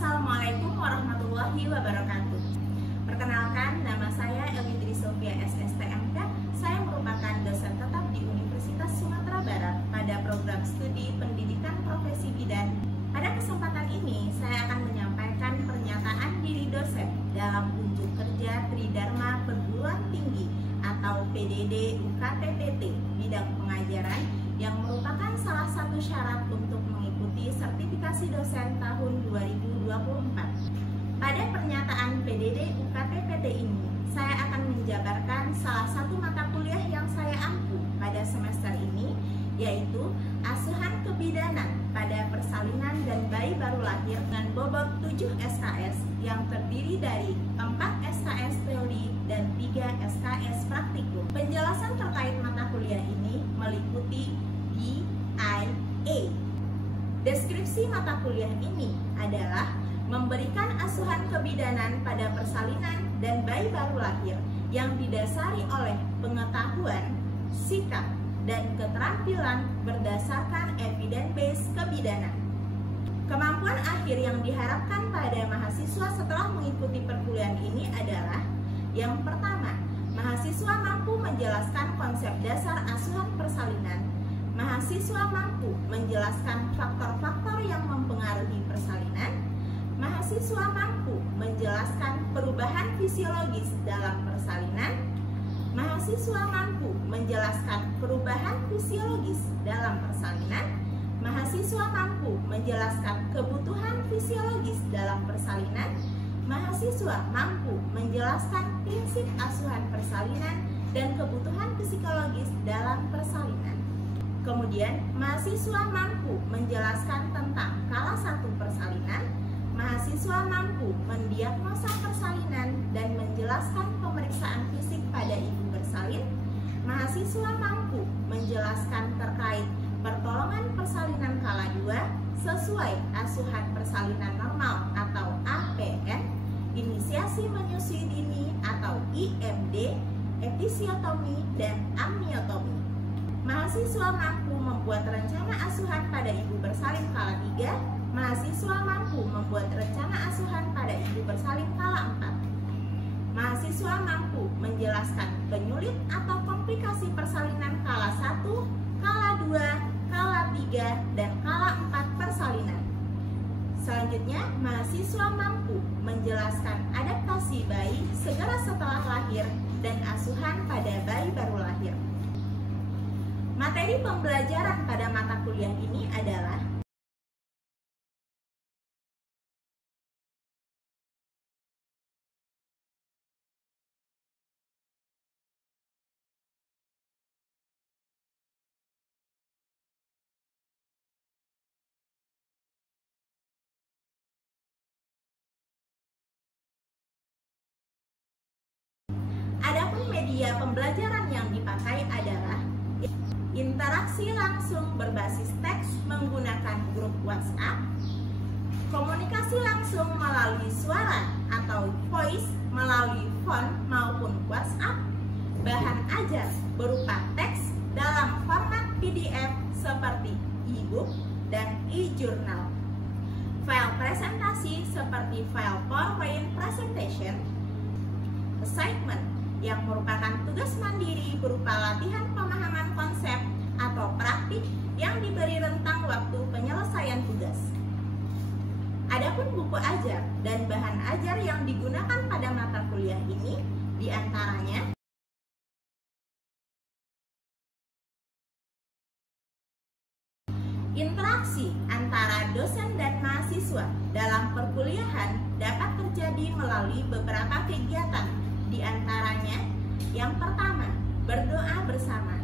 Assalamualaikum warahmatullahi wabarakatuh. Perkenalkan, nama saya Elvitri Sofia SSTMK. Saya merupakan dosen tetap di Universitas Sumatera Barat pada program studi pendidikan profesi bidan. Pada kesempatan ini, saya akan menyampaikan pernyataan diri dosen dalam unjuk kerja Tridharma Perguruan Tinggi atau PDD UKT-PT bidang pengajaran yang merupakan salah satu syarat untuk mengikuti sertifikasi dosen tahun 2024. Pada pernyataan PDD UKT-PT ini, saya akan menjabarkan salah satu mata kuliah yang saya ampu pada semester ini, yaitu asuhan kebidanan pada persalinan dan bayi baru lahir dengan bobot 7 SKS yang terdiri dari 4 SKS teori dan 3 SKS praktikum. Penjelasan terkait mata kuliah ini meliputi DIA. Deskripsi mata kuliah ini adalah memberikan asuhan kebidanan pada persalinan dan bayi baru lahir yang didasari oleh pengetahuan, sikap, dan keterampilan berdasarkan evidence-based kebidanan. Kemampuan akhir yang diharapkan pada mahasiswa setelah mengikuti perkuliahan ini adalah: yang pertama, mahasiswa mampu menjelaskan konsep dasar asuhan persalinan. Mahasiswa mampu menjelaskan faktor-faktor yang mempengaruhi persalinan. Mahasiswa mampu menjelaskan perubahan fisiologis dalam persalinan. Mahasiswa mampu menjelaskan perubahan fisiologis dalam persalinan. Mahasiswa mampu menjelaskan kebutuhan fisiologis dalam persalinan. Mahasiswa mampu menjelaskan prinsip asuhan persalinan dan kebutuhan psikologis dalam persalinan. Kemudian, mahasiswa mampu menjelaskan tentang skala 1 persalinan. Mahasiswa mampu mendiagnosa persalinan dan menjelaskan pemeriksaan fisik pada ibu bersalin. Mahasiswa mampu menjelaskan terkait pertolongan persalinan skala 2 sesuai asuhan persalinan normal atau APN, inisiasi menyusui dini atau IMD, episiotomi, dan amniotomi. Mahasiswa mampu membuat rencana asuhan pada ibu bersalin skala 3. Mahasiswa mampu membuat rencana asuhan pada ibu bersalin skala 4. Mahasiswa mampu menjelaskan penyulit atau komplikasi persalinan skala 1, skala 2, skala 3, dan skala 4 persalinan. Selanjutnya, mahasiswa mampu menjelaskan adaptasi bayi segera setelah lahir dan asuhan pada bayi baru lahir. Materi pembelajaran pada mata kuliah ini adalah adapun media pembelajaran yang dipakai adalah interaksi langsung berbasis teks menggunakan grup WhatsApp, komunikasi langsung melalui suara atau voice melalui phone maupun WhatsApp, bahan ajar berupa teks dalam format PDF seperti e-book dan e-journal, file presentasi seperti file PowerPoint presentation, assignment yang merupakan tugas mandiri berupa latihan pemahaman konsep atau praktik yang diberi rentang waktu penyelesaian tugas. Adapun buku ajar dan bahan ajar yang digunakan pada mata kuliah ini diantaranya interaksi antara dosen dan mahasiswa dalam perkuliahan dapat terjadi melalui beberapa kegiatan. Di antaranya, yang pertama, berdoa bersama.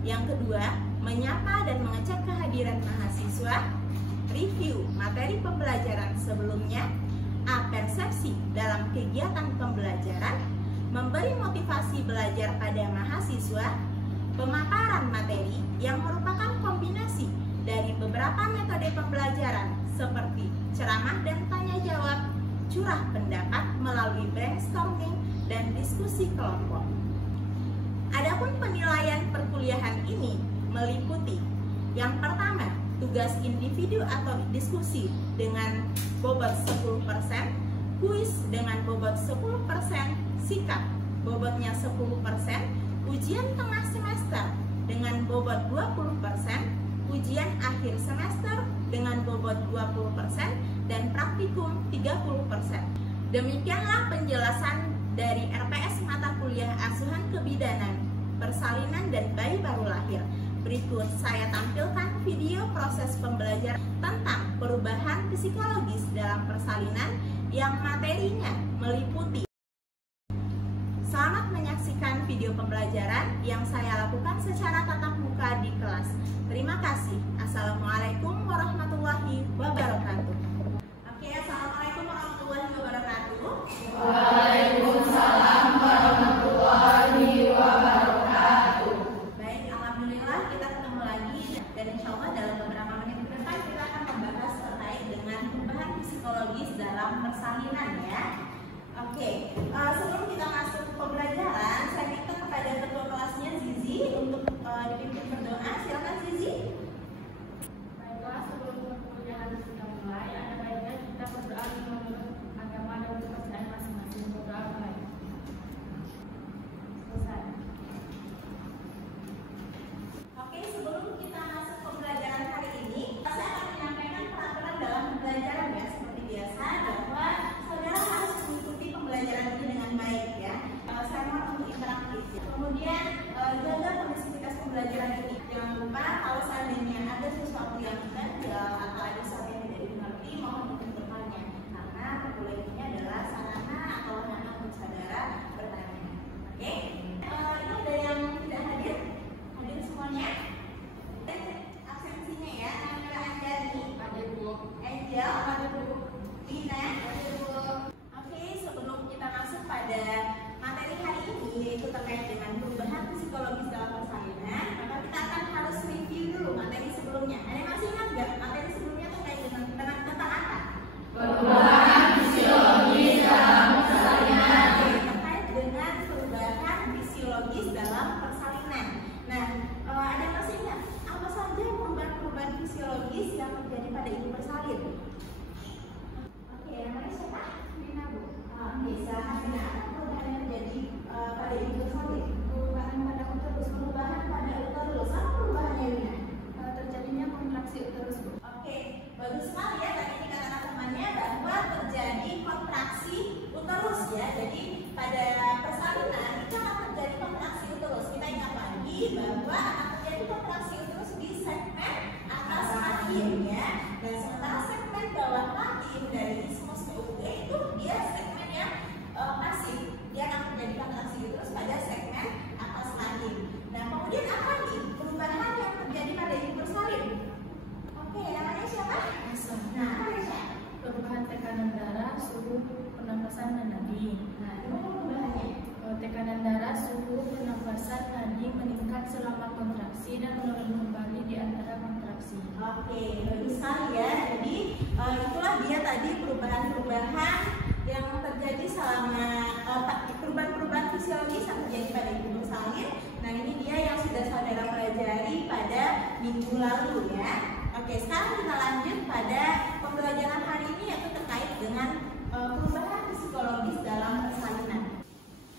Yang kedua, menyapa dan mengecek kehadiran mahasiswa. Review materi pembelajaran sebelumnya. Persepsi dalam kegiatan pembelajaran. Memberi motivasi belajar pada mahasiswa. Pemaparan materi yang merupakan kombinasi dari beberapa metode pembelajaran seperti ceramah dan tanya jawab, curah pendapat melalui brainstorming, dan diskusi kelompok. Adapun penilaian perkuliahan ini meliputi yang pertama, tugas individu atau diskusi dengan bobot 10%, kuis dengan bobot 10%, sikap bobotnya 10%, ujian tengah semester dengan bobot 20%, ujian akhir semester dengan bobot 20%, dan praktikum 30%. Demikianlah penjelasan dari RPS mata kuliah asuhan kebidanan, persalinan, dan bayi baru lahir. Berikut saya tampilkan video proses pembelajaran tentang perubahan psikologis dalam persalinan yang materinya meliputi. Selamat menyaksikan video pembelajaran yang saya lakukan secara tatap muka di kelas. Terima kasih. Assalamualaikum warahmatullahi wabarakatuh. Oke, assalamualaikum warahmatullahi wabarakatuh. Waalaikumsalam warahmatullahi wabarakatuh. Baik, alhamdulillah kita ketemu lagi, dan insya Allah dalam beberapa menit ke depan kita akan membahas terkait dengan perubahan psikologis dalam persalinan ya. Oke, sebelum kita masuk ke pembelajaran, saya minta kepada ketua kelasnya Zizi untuk dipimpin berdoa. Silakan Zizi. Baiklah, sebelum pembelajaran kita mulai, ada baiknya kita berdoa menurut agama dan kepercayaan masing-masing. Berdoa baik. Selesai. Oke, sebelum kita masuk pembelajaran hari ini, saya akan menyampaikan peraturan dalam pembelajaran ya. Seperti biasa, bahwa saudara harus mengikuti pembelajaran ini dengan baik ya. Saya mohon untuk interaktif ya. Kemudian jaga kondisivitas pembelajaran ini. Jangan lupa kalau seandainya ada sesuatu yang ganjil atau ada sesuatu yang tidak dimengerti, mohon untuk bertanya. Karena perkuliahan ini adalah sarana atau wahana untuk saudara bertanya. Oke? Ini ada yang tidak hadir? Hadir semuanya? Absensinya ya. Namanya Anjani. Ada Bu. Angel. Ada Bu. Lina. Ada Bu. Oke, sebelum kita masuk pada materi hari ini, yaitu terkait dengan perubahan psikologis dalam persalinan, maka kita akan harus review dulu materi sebelumnya. Ada yang masih ingat nggak materi sebelumnya terkait dengan tentang apa? Perubahan fisiologis dalam persalinan. Terkait dengan perubahan fisiologis dalam persalinan. Nah, ada yang masih ingat apa saja perubahan fisiologis yang terjadi pada ibu bersalin? Oke, namanya siapa? Lina Bu. Bisa Hasina, apa perubahan yang terjadi pada ibu bersalin? Perubahan pada uterus. Perubahan pada uterus. Apa perubahannya Lina? Terjadinya kontraksi uterus Bu. Oke, bagus sekali ya tadi dikatakan temannya bahwa terjadi kontraksi uterus ya. Jadi pada persalinan itu akan terjadi kontraksi uterus. Kita ingat lagi bahwa akan terjadi kontraksi uterus di segmen atas rahim ya. Dan sementara segmen bawah rahim dari isthmus PUD itu dia segmen yang pasif. Dia akan terjadi kontraksi uterus pada segmen atas rahim. Nah, kemudian apa nih perubahan yang terjadi pada ibu bersalin? Oke, namanya siapa? Nah, namanya Perubahan tekanan darah, suhu, pernapasan, dan nadi. Nah, gimana perubahannya? Tekanan darah, suhu, pernapasan, nadi meningkat selama kontraksi dan menurun kembali di antara kontraksi. Oke, bagus sekali ya. Jadi itulah dia tadi perubahan-perubahan yang terjadi selama perubahan-perubahan fisiologis yang terjadi pada ibu bersalin. Nah, ini dia yang sudah saudara pelajari pada minggu lalu ya. Oke, sekarang kita lanjut pada pembelajaran hari ini, yaitu terkait dengan perubahan psikologis dalam persalinan.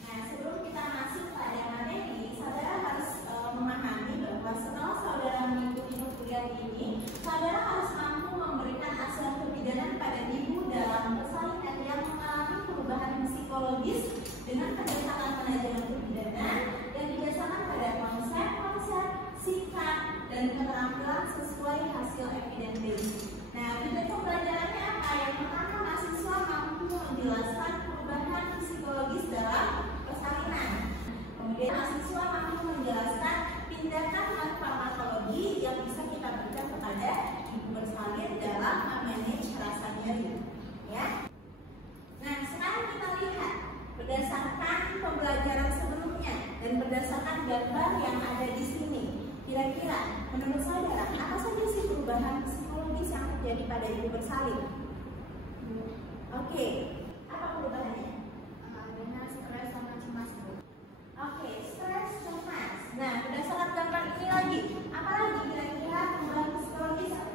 Nah, sebelum kita masuk pada materi, saudara harus memahami bahwa setelah saudara mengikuti perkuliahan ini, saudara harus mampu memberikan asuhan kebidanan pada ibu dalam persalinan yang mengalami perubahan psikologis dengan berdasarkan manajemen kebidanan yang didasarkan pada konsep-konsep, sikap, dan keterampilan sesuai hasil evidence. Nah, tujuan pembelajarannya apa? Yang pertama, mahasiswa mampu menjelaskan perubahan psikologis dalam persalinan. Kemudian mahasiswa mampu menjelaskan tindakan farmakologi yang bisa kita berikan kepada ibu bersalin dalam memanage rasa nyeri. Ya. Nah, sekarang kita lihat berdasarkan pembelajaran sebelumnya dan berdasarkan gambar yang ada di sini. Kira-kira menurut saudara apa saja sih perubahan psikologis yang terjadi pada ibu bersalin? Oke, apa perubahannya? Adanya stres sama cemas Bu. Oke, stres, cemas. Nah, berdasarkan gambar ini lagi, apa lagi kira-kira perubahan psikologis yang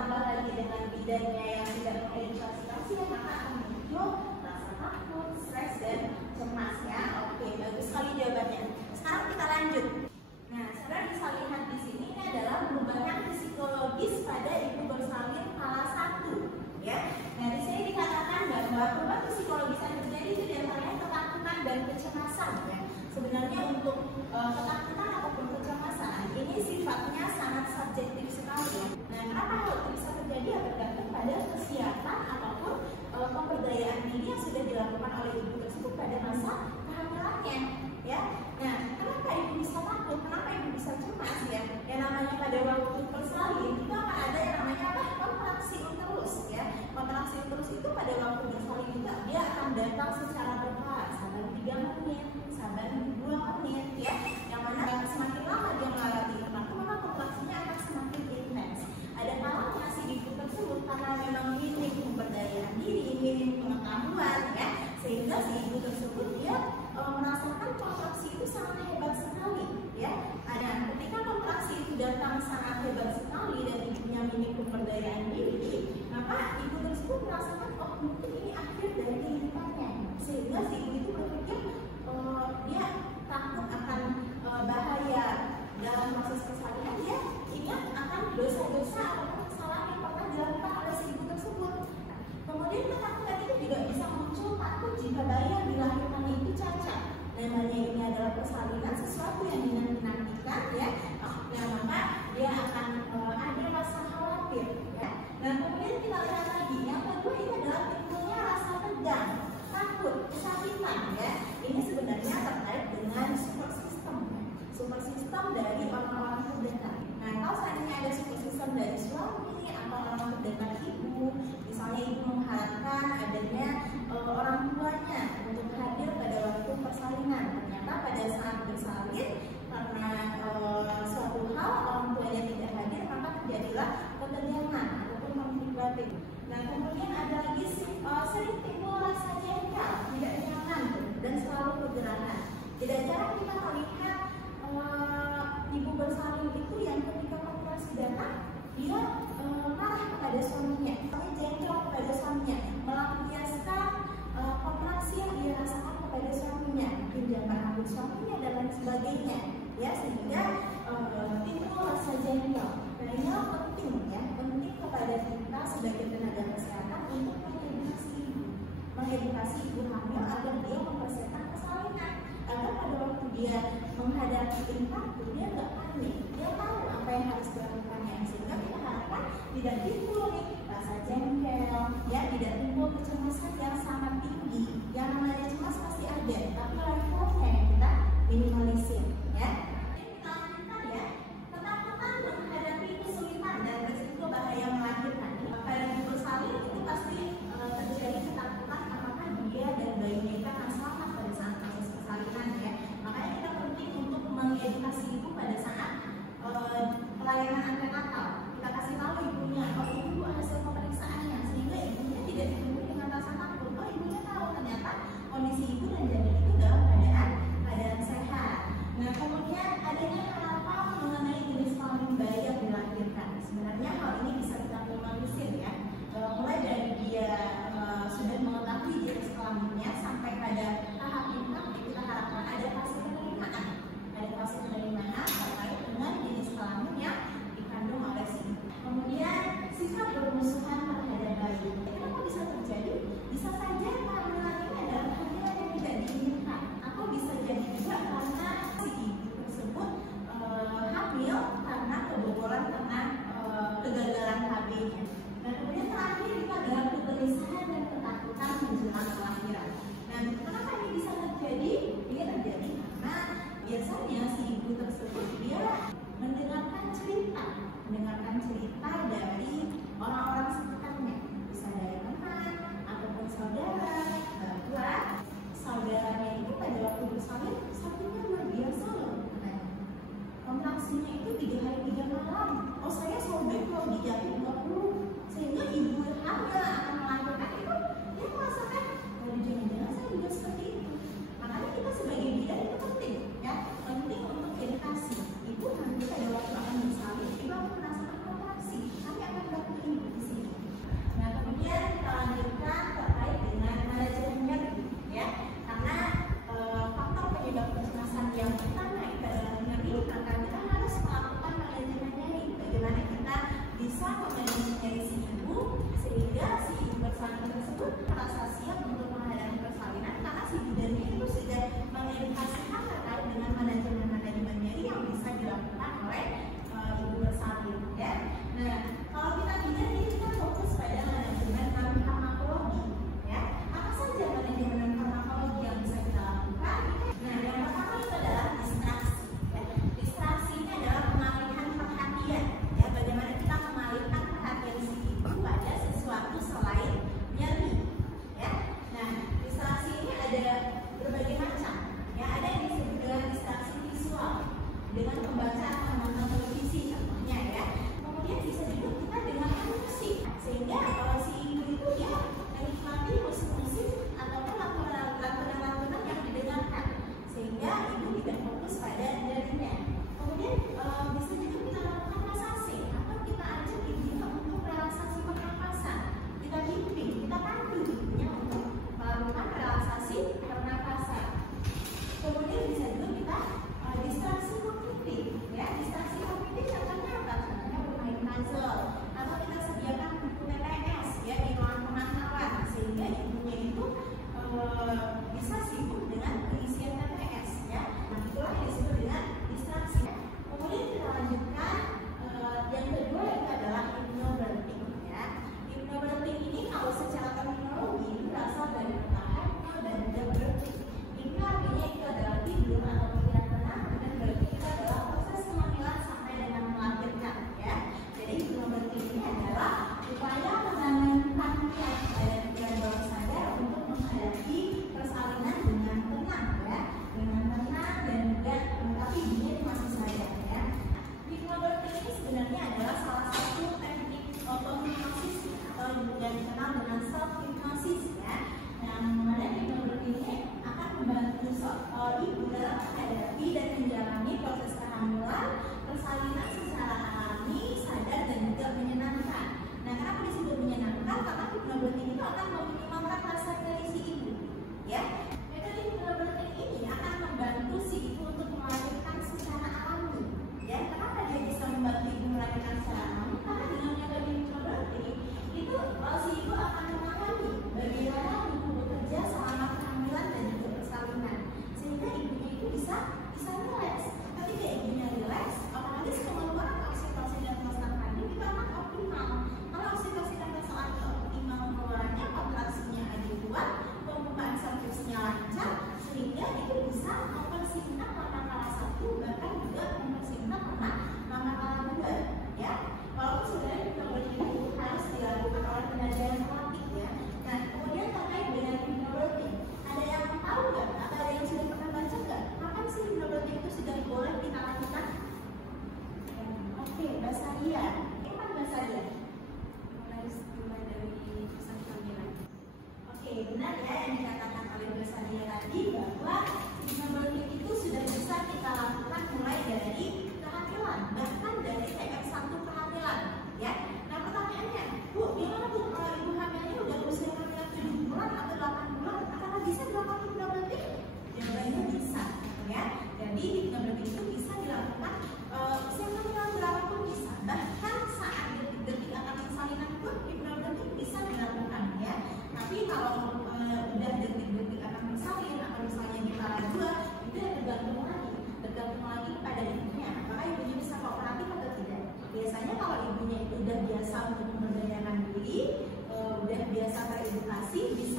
ditambah lagi dengan bidannya yang tidak mengedukasi pasien, maka akan muncul rasa takut, stres, dan cemas ya. Oke, bagus sekali jawabannya. Sekarang kita lanjut. Nah, saudara bisa lihat di sini ini adalah perubahan psikologis pada ibu bersalin kala 1 ya. Nah, di sini dikatakan bahwa perubahan psikologis yang terjadi itu diantaranya ketakutan dan kecemasan ya. Sebenarnya untuk ketakutan ataupun kecemasan ini sifatnya sangat subjektif sekali ya. Nah, kenapa hal itu bisa terjadi ya bergantung pada kesiapan ataupun pemberdayaan diri yang sudah dilakukan oleh ibu tersebut pada masa kehamilannya ya. Nah, kenapa ibu bisa takut? Kenapa ibu bisa cemas ya? Yang namanya pada waktu bersalin itu akan ada yang namanya apa? Kontraksi uterus ya. Kontraksi uterus itu pada waktu bersalin itu dia akan datang secara berkala, sabar 3 menit, sabar 2 menit ya. Yang mana semakin lama dia melewati itu, maka kontraksinya akan semakin intens. Ada kalanya si ibu tersebut karena memang minim pemberdayaan diri, minim pengetahuan ya, sehingga si ibu tersebut dia merasakan kontraksi itu sangat hebat sekali ya. Ada ketika kontraksi itu datang sangat hebat sekali dan ibunya minim pemberdayaan diri, maka ibu tersebut merasakan oh mungkin ini akhir dari kehidupannya, sehingga si ibu itu berpikir dia takut akan bahaya dalam proses persalinan. Dia ingat akan dosa-dosa atau kesalahan yang pernah dilakukan oleh si ibu tersebut. Kemudian ketakutan itu juga bisa muncul takut jika bayi yang dilahirkannya itu cacat. Namanya ini adalah persalinan, sesuatu yang dinantikan ya. Nah, maka dia akan ada rasa khawatir ya. Dan kemudian kita lihat lagi yang kedua ini adalah timbulnya rasa tegang, takut, kesakitan ya. Ini sebenarnya terkait dengan support system ya. Support system dari orang-orang terdekat. Nah, kalau seandainya ada support system dari suami atau orang terdekat ibu, misalnya ibu mengharapkan adanya orang tuanya untuk hadir pada waktu persalinan, ternyata pada saat bersalin karena suatu hal orang tuanya tidak hadir, maka terjadilah ketegangan ataupun konflik batin. Nah, kemudian ada lagi sering timbul rasa jengkel, tidak nyaman dan selalu kegerangan. Tidak jarang kita melihat ibu bersalin itu yang ketika kontraksi datang dia marah kepada suaminya, jengkel kepada suaminya, melampiaskan kontraksi yang dia rasakan kepada suaminya, pinjaman rambut suaminya dan lain sebagainya, ya, sehingga timbul rasa jengkel. Dan inilah penting ya, penting kepada kita sebagai tenaga kesehatan untuk mengedukasi ibu hamil agar dia mempersiapkan persalinan, agar pada waktu dia menghadapi infarksi dia nggak panik, dia tahu apa yang harus dilakukannya, sehingga kita harapkan tidak timbul nih rasa jengkel, ya, tidak timbul kecemasan yang sangat tinggi. Yang namanya cemas pasti ada, tapi levelnya yang kita minimalisir, ya. Kita lanjutkan ya, ketakutan menghadapi kesulitan dan risiko bahaya melahirkan. Pada ibu bersalin itu pasti terjadi ketakutan apakah dia dan bayinya itu akan selamat pada saat proses persalinan ya. Makanya kita penting untuk mengedukasi ibu pada saat pelayanan antenatal. Kita kasih tahu ibunya, oh ibu hasil pemeriksaannya, sehingga ibunya tidak dipenuhi dengan rasa takut. Oh ibunya tahu ternyata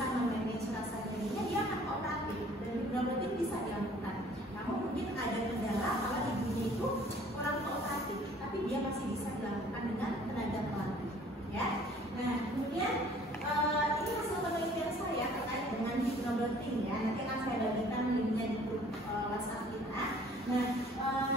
bisa memanage rasa nyerinya, dia akan kooperatif dan hipnoberting bisa dilakukan. Namun mungkin ada kendala kalau ibunya itu kurang kooperatif, tapi dia masih bisa dilakukan dengan tenaga pelatih. Ya. Nah, kemudian ini hasil penelitian saya terkait dengan hipnoberting ya. Nanti akan saya bagikan linknya di grup WhatsApp kita. Nah,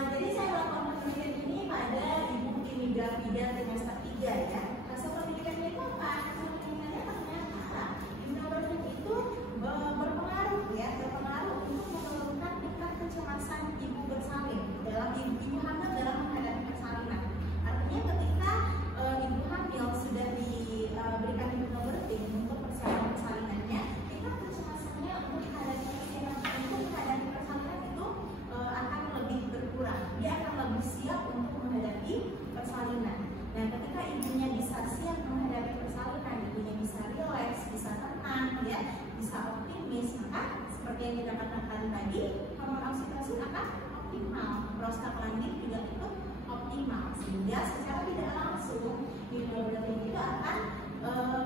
jadi saya melakukan penelitian ini pada ibu Kimi Grafida trimester 3 ya. Hasil penelitiannya itu apa? Hasil penelitiannya ternyata hipnoberting itu berpengaruh untuk menurunkan tingkat kecemasan ibu bersalin dalam ibu hamil dalam menghadapi persalinan. Artinya ketika ibu hamil sudah diberikan hipnoberting untuk persiapan persalinannya, tingkat kecemasannya untuk menghadapi persalinan itu akan lebih berkurang. Dia akan lebih siap untuk menghadapi persalinan. Nah, ketika ibunya bisa siap menghadapi persalinan, ibunya bisa rileks, bisa tenang, ya, bisa optimis, maka seperti yang kita katakan tadi, hormon oksitosin akan optimal, prostaglandin juga ikut optimal, sehingga secara tidak langsung hipnoberting itu akan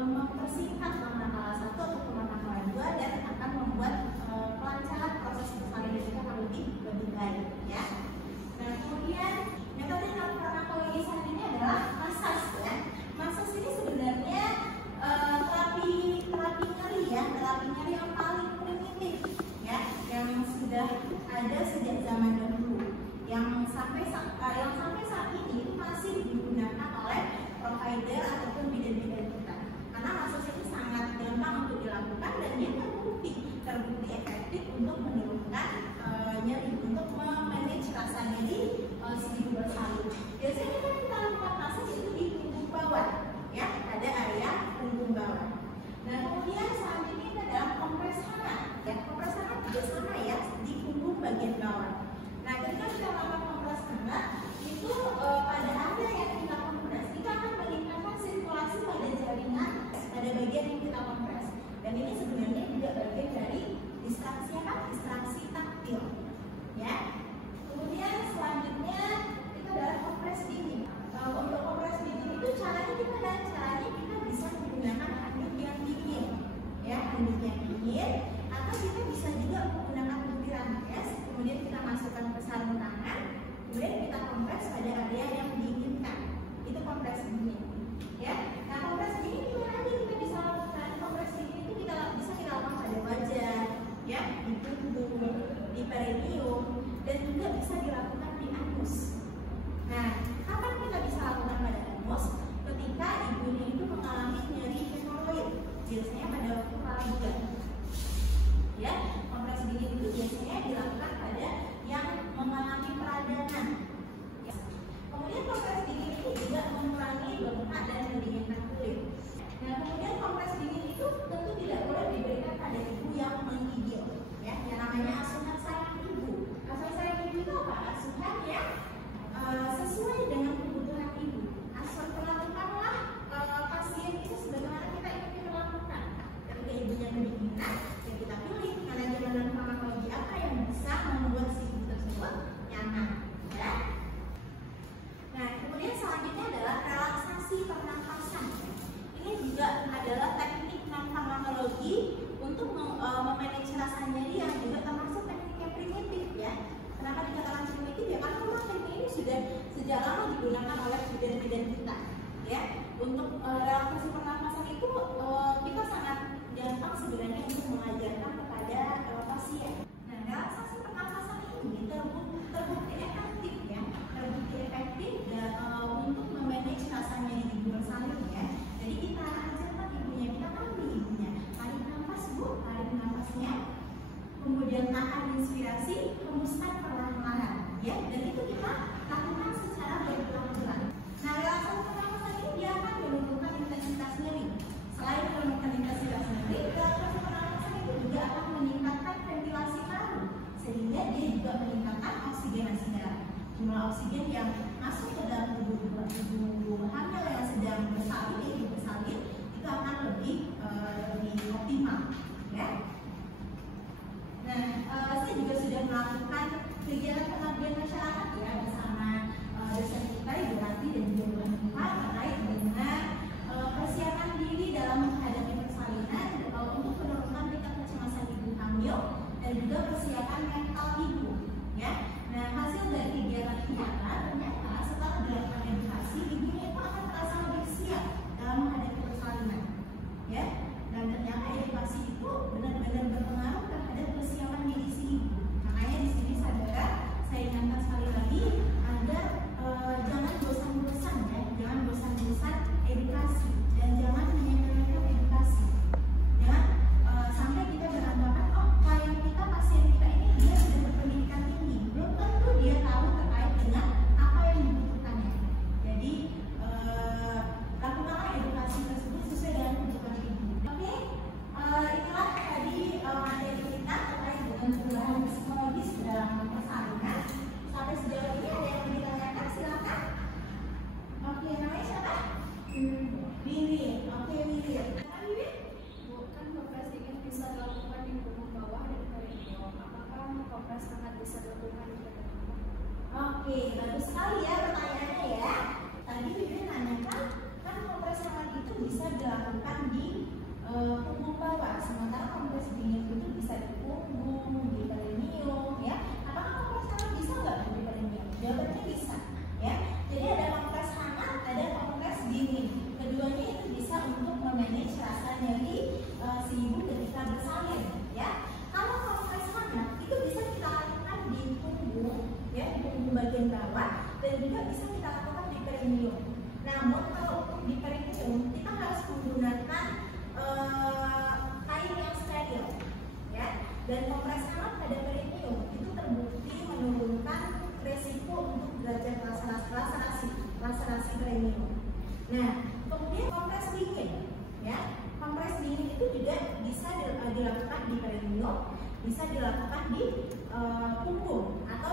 mempersingkat mangkala 1 atau mangkala 2 dan akan membuat kelancaran proses persalinan itu akan lebih baik, ya. Nah, kemudian metode farmakologi selanjutnya adalah masas, ya. Masas ini sebenarnya terapi nyeri ya, terapi nyeri yang paling primitif, ya, yang sudah ada sejak zaman dahulu, yang sampai saat ini masih digunakan oleh provider ataupun bidan-bidan kita. Karena masas itu sangat gampang untuk dilakukan dan dia terbukti efektif untuk menurunkan nyeri, untuk memanage rasa nyeri si ibu bersalin. Biasanya kita lakukan masas itu di punggung bawah, ya, pada area punggung bawah. Nah, kemudian selanjutnya kita adalah kompres hangat, ya. Kompres hangat juga sama ya, di punggung bagian bawah. Nah, ketika kita melakukan kompres hangat itu pada area yang kita kompres, kita akan meningkatkan sirkulasi pada jaringan pada bagian yang kita kompres. Dan ini sebenarnya juga bagian dari distraksi taktil, ya. Kemudian selanjutnya kita adalah kompres dingin. Untuk kompres dingin itu caranya kita bisa menggunakan handuk yang dingin, ya, handuk yang dingin, atau kita bisa juga menggunakan butiran es, kemudian kita masukkan ke sarung tangan, kemudian kita kompres pada area yang diinginkan. Itu kompres dingin, ya. Nah, kompres dingin itu nanti kita bisa lakukan. Kompres dingin itu bisa kita lakukan pada wajah, ya, di punggung, di perineum, dilakukan di punggung bawah, sementara kompres dingin itu bisa di punggung, di perineum, ya. Apakah kompres hangat bisa nggak di perineum? Jawabannya bisa, ya. Jadi ada kompres hangat, ada kompres dingin. Keduanya itu bisa untuk memanage rasa nyeri si ibu ketika bersalin, ya. Kalau kompres hangat itu bisa kita lakukan di punggung, ya, di punggung bagian bawah, dan juga bisa kita lakukan di perineum. Namun kalau untuk di perineum kita harus menggunakan kain yang steril, ya. Dan kompres hangat pada perineum itu terbukti menurunkan resiko untuk derajat laserasi perineum. Nah, kemudian kompres dingin, ya. Kompres dingin itu juga bisa dilakukan di perineum, bisa dilakukan di punggung atau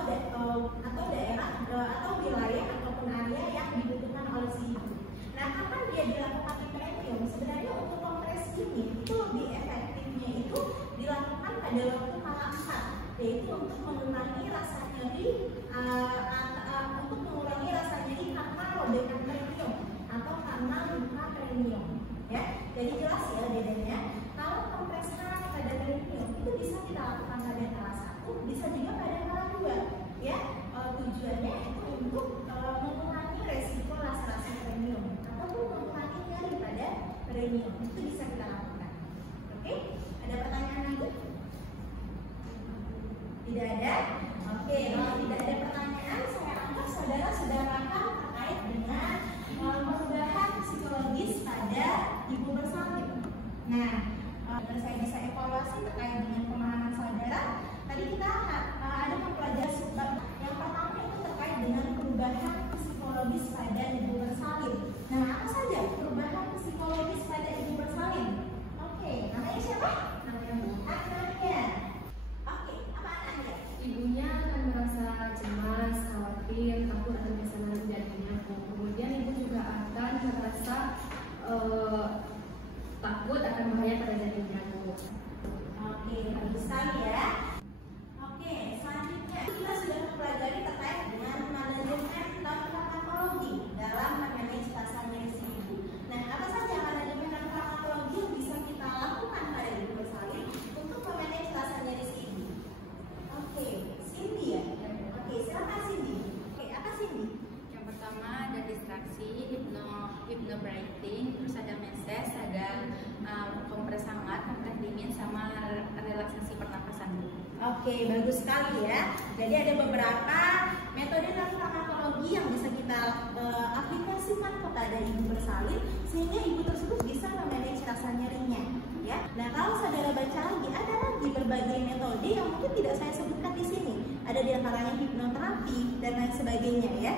daerah atau wilayah ataupun area yang dibutuhkan oleh si ibu. Nah, kapan dia dilakukan di perineum? Sebenarnya untuk kompres dingin itu lebih efektifnya itu dilakukan pada waktu kala 4, yaitu untuk mengurangi rasa nyeri karena robekan perineum atau karena luka perineum, ya. Jadi jelas ya bedanya. Kalau kompres hangat pada perineum itu bisa kita lakukan pada kala 1, bisa juga pada kala 2, ya. Tujuannya itu untuk mengurangi resiko laserasi perineum ataupun mengurangi nyeri pada perineum. Itu bisa kita lakukan. Oke? Ada pertanyaan lagi? Tidak ada? Oke, kalau tidak ada pertanyaan, saya anggap saudara sudah paham terkait dengan perubahan psikologis pada ibu bersalin. Nah, agar saya bisa evaluasi terkait dengan pemahaman saudara, tadi kita ada mempelajari subbab. Yang pertama itu terkait dengan perubahan psikologis pada ibu bersalin. Nah, apa saja perubahan psikologis pada ibu bersalin? Oke, namanya siapa? Anaknya. Oke, apa anaknya? Ibunya akan merasa cemas, khawatir, takut akan kesalahan jadinya. Kemudian ibu juga akan merasa takut akan bahaya pada jadinya. Oke, bagus sekali ya. Oke, selanjutnya kita sudah mempelajari terkait dengan manajemen farmakologi dalam memanage rasa nyeri si ibu. Nah, apa saja manajemen farmakologi yang bisa kita lakukan pada ibu bersalin untuk memanage rasa nyeri si ibu? Oke, Cindy ya. Oke, silakan Cindy. Oke, apa Cindy? Yang pertama ada distraksi, hypnobreathing, terus ada meses, ada kompres hangat, kompres dingin, sama relaksasi pernapasan. Oke, bagus sekali ya. Jadi ada beberapa metode dan farmakologi yang bisa kita aplikasikan kepada ibu bersalin sehingga ibu tersebut bisa memanage rasa nyerinya, ya. Nah, kalau saudara baca lagi, ada lagi berbagai metode yang mungkin tidak saya sebutkan di sini. Ada di antaranya hipnoterapi dan lain sebagainya, ya.